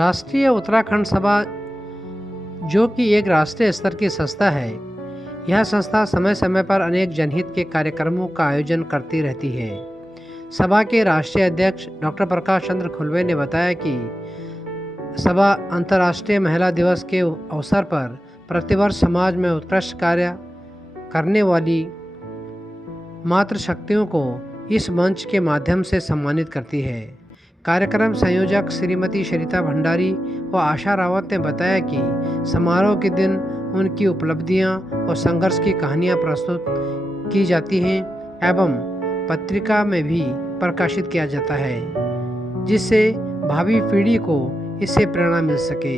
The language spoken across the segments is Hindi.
राष्ट्रीय उत्तराखंड सभा, जो कि एक राष्ट्रीय स्तर की संस्था है, यह संस्था समय समय पर अनेक जनहित के कार्यक्रमों का आयोजन करती रहती है। सभा के राष्ट्रीय अध्यक्ष डॉक्टर प्रकाश चंद्र खुलवे ने बताया कि सभा अंतर्राष्ट्रीय महिला दिवस के अवसर पर प्रतिवर्ष समाज में उत्कृष्ट कार्य करने वाली मातृशक्तियों को इस मंच के माध्यम से सम्मानित करती है। कार्यक्रम संयोजक श्रीमती सरिता भंडारी व आशा रावत ने बताया कि समारोह के दिन उनकी उपलब्धियां और संघर्ष की कहानियां प्रस्तुत की जाती हैं एवं पत्रिका में भी प्रकाशित किया जाता है, जिससे भावी पीढ़ी को इससे प्रेरणा मिल सके।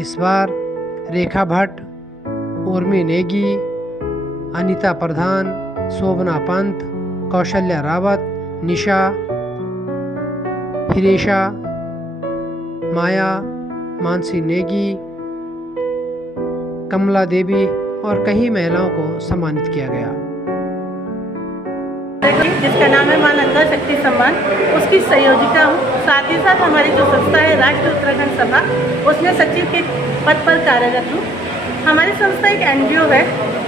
इस बार रेखा भट्ट, उर्मी नेगी, अनीता प्रधान, शोभना पंत, कौशल्या रावत, निशा, हिरेशा, माया, मानसी नेगी, कमला देवी और कई महिलाओं को सम्मानित किया गया। जिसका नाम है मां नंदा शक्ति सम्मान, उसकी संयोजिका हूँ। साथ ही साथ हमारी जो संस्था है राष्ट्रीय उत्तराखंड सभा, उसमें सचिव के पद पर कार्यरत हूँ। हमारी संस्था एक NGO है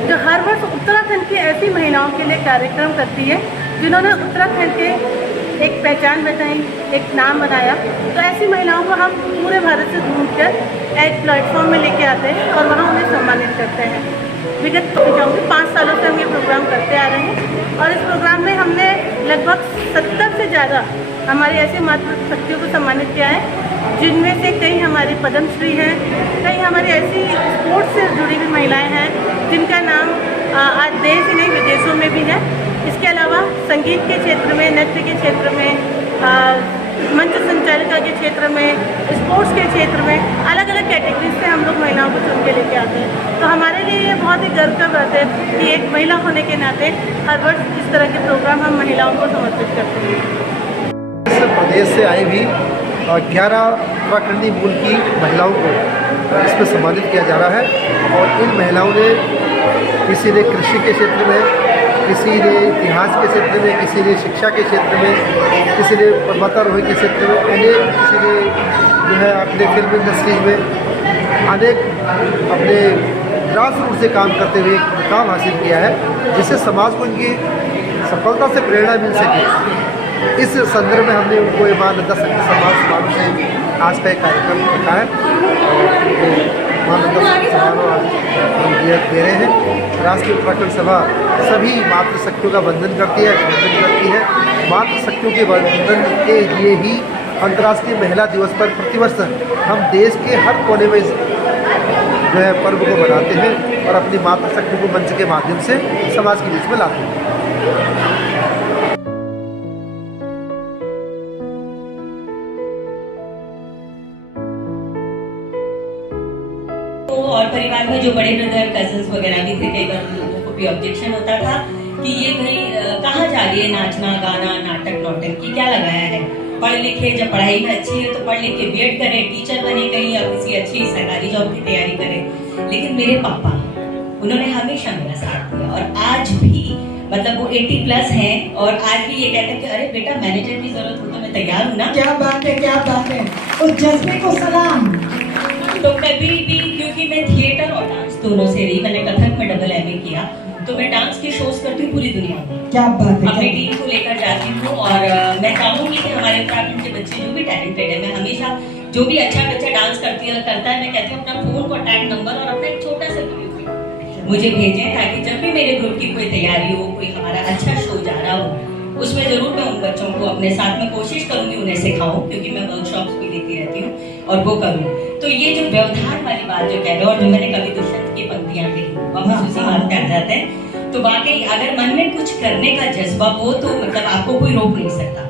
जो हर वर्ष उत्तराखंड की ऐसी महिलाओं के लिए कार्यक्रम करती है जिन्होंने उत्तराखंड के एक पहचान बताई, एक नाम बनाया। तो ऐसी महिलाओं को हम पूरे भारत से ढूंढकर एक प्लेटफॉर्म में लेके आते हैं और वहाँ उन्हें सम्मानित करते हैं। विगत 5 सालों से हम ये प्रोग्राम करते आ रहे हैं और इस प्रोग्राम में हमने लगभग 70 से ज़्यादा हमारी ऐसी मातृशक्तियों को सम्मानित किया है, जिनमें से कई हमारी पद्मश्री हैं, कई हमारी ऐसी स्पोर्ट्स से जुड़ी हुई महिलाएं हैं जिनका नाम आज देश ही नहीं विदेशों में भी है। इसके अलावा संगीत के क्षेत्र में, नृत्य के क्षेत्र में, मंच संचालिका के क्षेत्र में, स्पोर्ट्स के क्षेत्र में, अलग अलग कैटेगरी से हम लोग महिलाओं को चुन के लेके आते हैं। तो हमारे लिए ये बहुत ही गर्व का बात है कि एक महिला होने के नाते हर वर्ष इस तरह के प्रोग्राम हम महिलाओं को समर्पित करते हैं। इस प्रदेश से आई भी 11 उत्तराखंडी मूल की महिलाओं को इसमें सम्मानित किया जा रहा है और इन महिलाओं ने किसी ने कृषि के क्षेत्र में, किसी ने इतिहास के क्षेत्र में, किसी ने शिक्षा के क्षेत्र में, किसी ने पर्वतारोही के क्षेत्र में, अनेक, किसी ने जो है अपने फिल्म इंडस्ट्री में अनेक अपने ग्रास रूट से काम करते हुए मुकाम हासिल किया है, जिससे समाज को इनकी सफलता से प्रेरणा मिल सके। इस संदर्भ में हमने उनको ये मां नंदा शक्ति सम्मान समारोह से आज का एक कार्यक्रम रखा है और उनको मां नंदा शक्ति समारोह हम दे रहे हैं। राष्ट्रीय उत्तराखंड सभा सभी मातृशक्तियों का वंदन करती है। मातृशक्तियों के वंदन के लिए ही अंतर्राष्ट्रीय महिला दिवस पर प्रतिवर्ष हम देश के हर कोने में जो है पर्व को मनाते हैं और अपनी मातृशक्ति को मंच के माध्यम से समाज के बीच में लाते हैं। और परिवार में जो बड़े ब्रदर, कजन्स वगैरह भी थे, कई बार लोगों को भी ऑब्जेक्शन होता था कि ये कहीं कहाँ जा रही है, नाचना, गाना, नाटक, नौटंकी क्या लगाया है। पढ़ लिखे, जब पढ़ाई में अच्छी है तो पढ़ लिख के B.Ed करे, टीचर बने कहीं या किसी अच्छी सरकारी जॉब की तैयारी करे। लेकिन मेरे पापा, उन्होंने हमेशा मेरा साथ दिया और आज भी मतलब वो 80+ हैं और आज भी ये कहते हैं कि अरे बेटा मैनेजर की जरूरत हो तो मैं तैयार हूँ ना। क्या बात है, क्या बात है। उस जज्बे को सलाम। तो कभी भी, क्योंकि मैं थिएटर और डांस दोनों से रही, मैंने कथक में डबल MA किया, तो मैं डांस के शोज करती हूँ पूरी दुनिया में। क्या बात है। अपनी टीम को लेकर जाती हूँ और मैं चाहूंगी कि हमारे उत्तराखंड के बच्चे जो भी टैलेंटेड है, मैं हमेशा जो भी अच्छा बच्चा डांस करता है, मैं कहती हूँ अपना फोन कॉन्टैक्ट नंबर और अपना एक छोटा सा वीडियो मुझे भेजें, ताकि जब भी मेरे ग्रुप की कोई तैयारी हो, कोई हमारा अच्छा शो जा रहा हो, उसमें जरूर मैं उन बच्चों को अपने साथ में कोशिश करूंगी उन्हें सिखाऊं, क्योंकि मैं वर्कशॉप्स भी देती रहती हूँ और वो करूँ। तो ये जो व्यवधान वाली बात जो कह रहे हो और जो मैंने कभी दुष्यंत की पंक्तियां कही, वापस उसी बात पे आ जाते हैं। तो वाकई अगर मन में कुछ करने का जज्बा हो तो मतलब आपको कोई रोक नहीं सकता।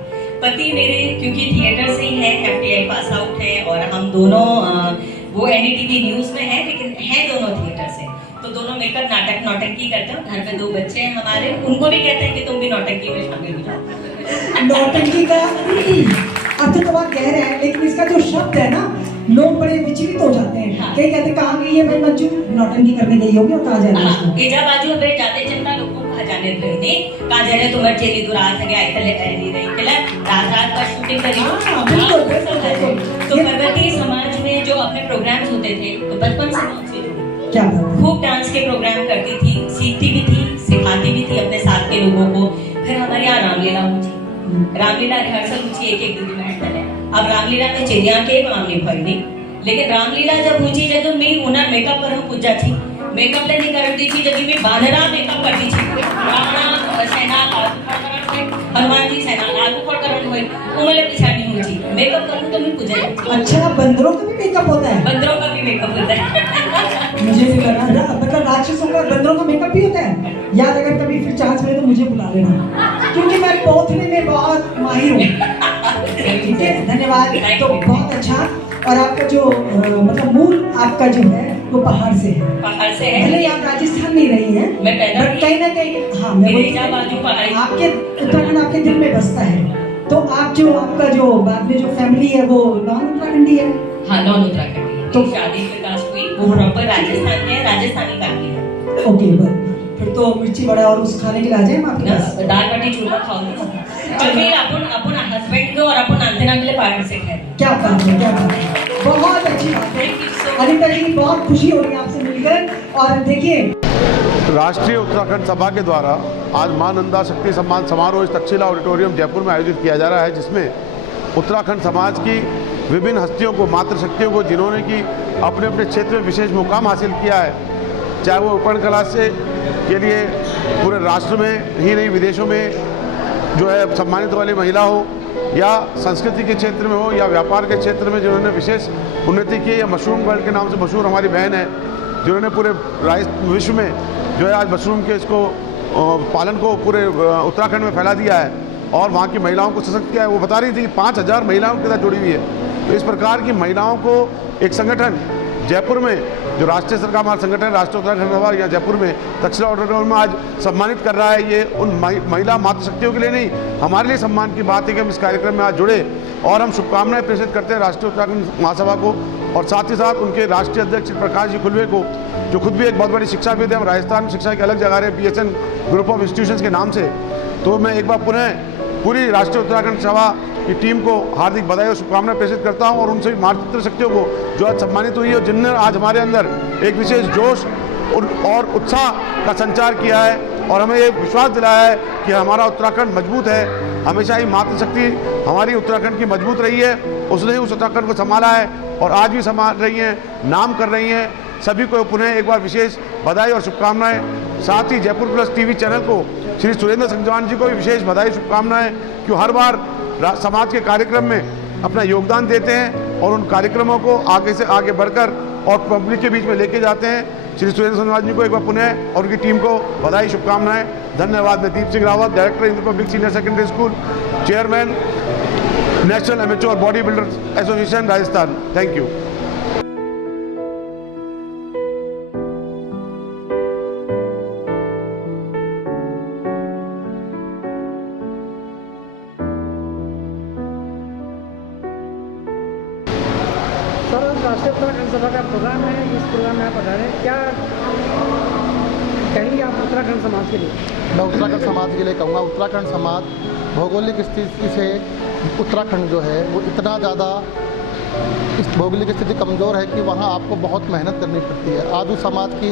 पति मेरे क्योंकि थिएटर से ही है, FTI पास आउट है और हम दोनों वो NDTV न्यूज में है, लेकिन है दोनों थिएटर से, तो दोनों मिलकर नाटक नौटंकी करते हैं। घर में 2 बच्चे हैं हमारे, उनको भी कहते हैं कि तुम भी नौटंकी में शामिल हो जाओ। नौटंकी का अर्थ तो आप कह रहे हैं, लेकिन इसका जो शब्द है ना, लोग बड़े विचलित हो जाते हैं। हाँ। कई कहते कहाँ गई है भाई मंजू, नौटंकी करने गई होगी और कहाँ जा रही है। इजा बाजू अबे जाते चलना लोगों को कहा जाने आले बहिणी का जणे तुम्हारे चेरी दूर आ सके ऐकले नहीं रही केला रात पर शूटिंग करी तो पर्वतीय समाज में जो अपने प्रोग्राम्स होते थे तो बचपन से उनसे जुड़ी क्या खूब डांस के प्रोग्राम करती थी, सीखती भी थी, सिखाती भी थी अपने साथ के लोगों को। फिर हमारे यहाँ रामलीला हुई, रामलीला रिहर्सल हुई एक दिन में चले। अब रामलीला में चेरिया के मामले भरनी, लेकिन रामलीला जब हुई जब मैं उन्हें मेकअप करूँ पूजा थी, मेकअप नहीं करती थी जब मैं बानरा मेकअप करती थी, रावण सेना हनुमान जी सेना लागू पर करण हुए उमले पिछाड़ी हुई मेकअप करूँ तो मैं पूजा। अच्छा, बंदरों का भी मेकअप होता है? बंदरों का भी मेकअप होता है। मुझे भी करना, मतलब राक्षसों का बंदरों का मेकअप भी होता है? याद अगर कभी फिर चांस मिले तो मुझे बुला लेना, क्योंकि मैं पोथने में बहुत माहिर हूँ। ठीक है, धन्यवाद। तो बहुत अच्छा। और आपका जो मतलब मूल आपका जो है वो पहाड़ से है? पहाड़ से है। भले आप राजस्थान नहीं रही हैं, मैं पैदा कहीं ना कहीं हाँ मैं आपके उत्तराखंड आपके दिल में बसता है। तो आप जो आपका जो बाद में जो फैमिली है वो नॉन उत्तराखंडी है? हाँ, नॉन उत्तराखंडी। तो शादी के कास्ट हुई वो प्रॉपर राजस्थान है, राजस्थानी फैमिली है। ओके, फिर तो मिर्ची बड़ा और उस खाने के लिए आ जाए आपके पास। दाल बाटी चूरमा खाओ फिर अपन हस्बैंड को और अपन नांदना के लिए पहाड़ से खाए। क्या बात है, क्या बात है, बहुत अच्छी बात है। अनिता जी बहुत खुशी हो रही है आपसे मिलकर। और देखिए, राष्ट्रीय उत्तराखंड सभा के द्वारा आज मां नंदा शक्ति सम्मान समारोह इस तक्षशिला ऑडिटोरियम जयपुर में आयोजित किया जा रहा है, जिसमें उत्तराखंड समाज की विभिन्न हस्तियों को, मातृशक्तियों को, जिन्होंने कि अपने अपने क्षेत्र में विशेष मुकाम हासिल किया है, चाहे वो उपर्ण कला से के लिए पूरे राष्ट्र में ही नहीं विदेशों में जो है सम्मानित वाली महिला हो, या संस्कृति के क्षेत्र में हो, या व्यापार के क्षेत्र में जिन्होंने विशेष उन्नति की, या मशरूम वर्ल्ड के नाम से मशहूर हमारी बहन है जिन्होंने पूरे विश्व में जो है आज मशरूम के इसको पालन को पूरे उत्तराखंड में फैला दिया है और वहाँ की महिलाओं को सशक्त किया है। वो बता रही थी कि 5000 महिलाओं के साथ जुड़ी हुई है। तो इस प्रकार की महिलाओं को एक संगठन जयपुर में, जो राष्ट्रीय सरकार हमारा संगठन राष्ट्रीय उत्तराखंड सभा या जयपुर में तक्षशिला ऑडिटोरियम में आज सम्मानित कर रहा है। ये उन महिला मातृशक्तियों के लिए नहीं, हमारे लिए सम्मान की बात है कि हम इस कार्यक्रम में आज जुड़े और हम शुभकामनाएं प्रेषित करते हैं राष्ट्रीय उत्तराखंड महासभा को और साथ ही साथ उनके राष्ट्रीय अध्यक्ष प्रकाश जी खुलवे को, जो खुद भी एक बहुत बड़ी शिक्षाविद है। हम राजस्थान शिक्षा की अलग जगह रहे BSN ग्रुप ऑफ इंस्टीट्यूशंस के नाम से। तो मैं एक बार पुनः पूरी राष्ट्रीय उत्तराखंड सभा की टीम को हार्दिक बधाई और शुभकामनाएं प्रेषित करता हूं और उन सभी मातृशक्तियों को जो आज सम्मानित हुई है और जिनने आज हमारे अंदर एक विशेष जोश और उत्साह का संचार किया है और हमें ये विश्वास दिलाया है कि हमारा उत्तराखंड मजबूत है। हमेशा ही मातृशक्ति हमारी उत्तराखंड की मजबूत रही है, उसने ही उस उत्तराखंड को संभाला है और आज भी संभाल रही हैं, नाम कर रही हैं। सभी को पुनः एक बार विशेष बधाई और शुभकामनाएं। साथ ही जयपुर प्लस TV चैनल को श्री सुरेंद्र संजवान जी को भी विशेष बधाई शुभकामनाएं, क्यों हर बार समाज के कार्यक्रम में अपना योगदान देते हैं और उन कार्यक्रमों को आगे से आगे बढ़कर और पब्लिक के बीच में लेके जाते हैं। श्री सुरेंद्र संजवान जी को एक बार पुनः और उनकी टीम को बधाई शुभकामनाएं, धन्यवाद। मैं Deep Singh Rawat, director Indra public senior secondary school, chairman national amateur body builders association Rajasthan. Thank you. Rashtriya Uttarakhand सभा का प्रोग्राम है, इस प्रोग्राम में आप बता रहे हैं, क्या कहेंगे आप उत्तराखंड समाज के लिए? मैं उत्तराखंड समाज के लिए कहूँगा, उत्तराखंड समाज भौगोलिक स्थिति से उत्तराखंड जो है वो इतना ज़्यादा इस भौगोलिक स्थिति कमज़ोर है कि वहाँ आपको बहुत मेहनत करनी पड़ती है। आज उस समाज की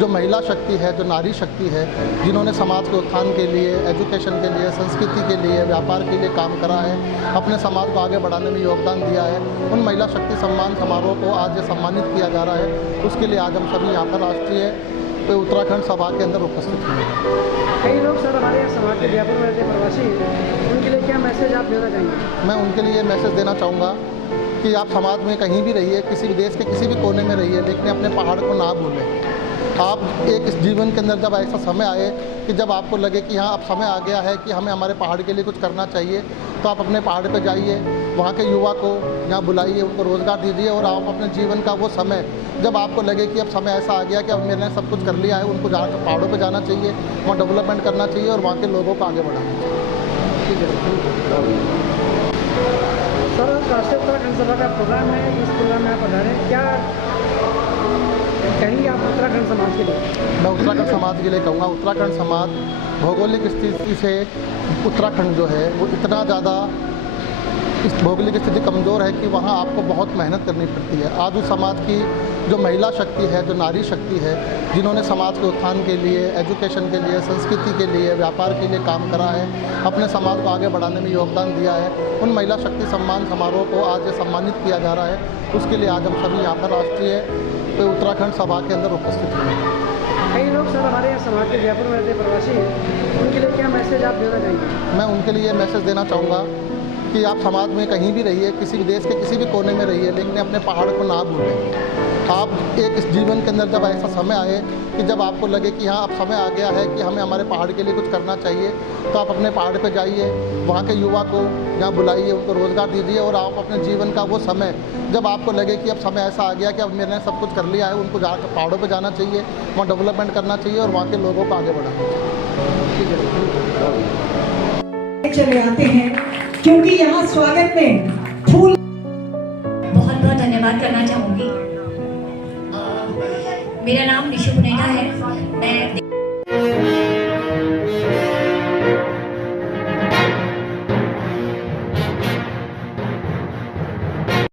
जो महिला शक्ति है, जो नारी शक्ति है, जिन्होंने समाज के उत्थान के लिए, एजुकेशन के लिए, संस्कृति के लिए, व्यापार के लिए काम करा है, अपने समाज को आगे बढ़ाने में योगदान दिया है, उन महिला शक्ति सम्मान समारोह को आज सम्मानित किया जा रहा है। उसके लिए आज हम सभी यहाँ पर राष्ट्रीय उत्तराखंड सभा के अंदर उपस्थित हुए हैं। कई लोग सर हमारे यहाँ समाज के जयपुर में रहते प्रवासी, उनके लिए क्या मैसेज आप देना चाहेंगे? मैं उनके लिए मैसेज देना चाहूँगा कि आप समाज में कहीं भी रहिए, किसी भी देश के किसी भी कोने में रहिए, लेकिन अपने पहाड़ को ना भूलें। आप एक इस जीवन के अंदर जब ऐसा समय आए कि जब आपको लगे कि हाँ अब समय आ गया है कि हमें हमारे पहाड़ के लिए कुछ करना चाहिए, तो आप अपने पहाड़ पे जाइए, वहाँ के युवा को यहाँ बुलाइए, उनको रोज़गार दीजिए और आप अपने जीवन का वो समय जब आपको लगे कि अब समय ऐसा आ गया कि अब मैंने सब कुछ कर लिया है, उनको जाकर पहाड़ों पर जाना चाहिए, वहाँ डेवलपमेंट करना चाहिए और वहाँ के लोगों को आगे बढ़ाना चाहिए। सर राष्ट्रीय उत्तराखंड सभा का प्रोग्राम है, इस प्रोग्राम में आप बता रहे हैं, क्या कहेंगे आप उत्तराखंड समाज के लिए? मैं उत्तराखंड समाज के लिए कहूँगा, उत्तराखंड समाज भौगोलिक स्थिति से उत्तराखंड जो है वो इतना ज़्यादा इस भौगोलिक स्थिति कमज़ोर है कि वहाँ आपको बहुत मेहनत करनी पड़ती है। आज उस समाज की जो महिला शक्ति है, जो नारी शक्ति है, जिन्होंने समाज के उत्थान के लिए, एजुकेशन के लिए, संस्कृति के लिए, व्यापार के लिए काम करा है, अपने समाज को आगे बढ़ाने में योगदान दिया है, उन महिला शक्ति सम्मान समारोह को आज ये सम्मानित किया जा रहा है। उसके लिए आज हम सभी यहाँ पर राष्ट्रीय उत्तराखंड सभा के अंदर उपस्थित हुए हैं। कई लोग सर हमारे यहाँ समाज के जयपुर में रहते प्रवासी हैं, उनके लिए क्या मैसेज आप देना चाहेंगे? मैं उनके लिए मैसेज देना चाहूँगा कि आप समाज में कहीं भी रहिए, किसी भी देश के किसी भी कोने में रहिए, लेकिन अपने पहाड़ को ना भूलें। आप एक इस जीवन के अंदर जब ऐसा समय आए कि जब आपको लगे कि हाँ अब समय आ गया है कि हमें हमारे पहाड़ के लिए कुछ करना चाहिए, तो आप अपने पहाड़ पे जाइए, वहाँ के युवा को यहाँ बुलाइए, उनको रोज़गार दीजिए और आप अपने जीवन का वो समय जब आपको लगे कि अब समय ऐसा आ गया कि अब मैंने सब कुछ कर लिया है, उनको जाकर पहाड़ों पर जाना चाहिए, वहाँ डेवलपमेंट करना चाहिए और वहाँ के लोगों को आगे बढ़ाना चाहिए। चले आते हैं क्योंकि यहाँ स्वागत में फूल। बहुत बहुत धन्यवाद करना चाहूँगी। मेरा नाम निशु पुनेटा है। मैं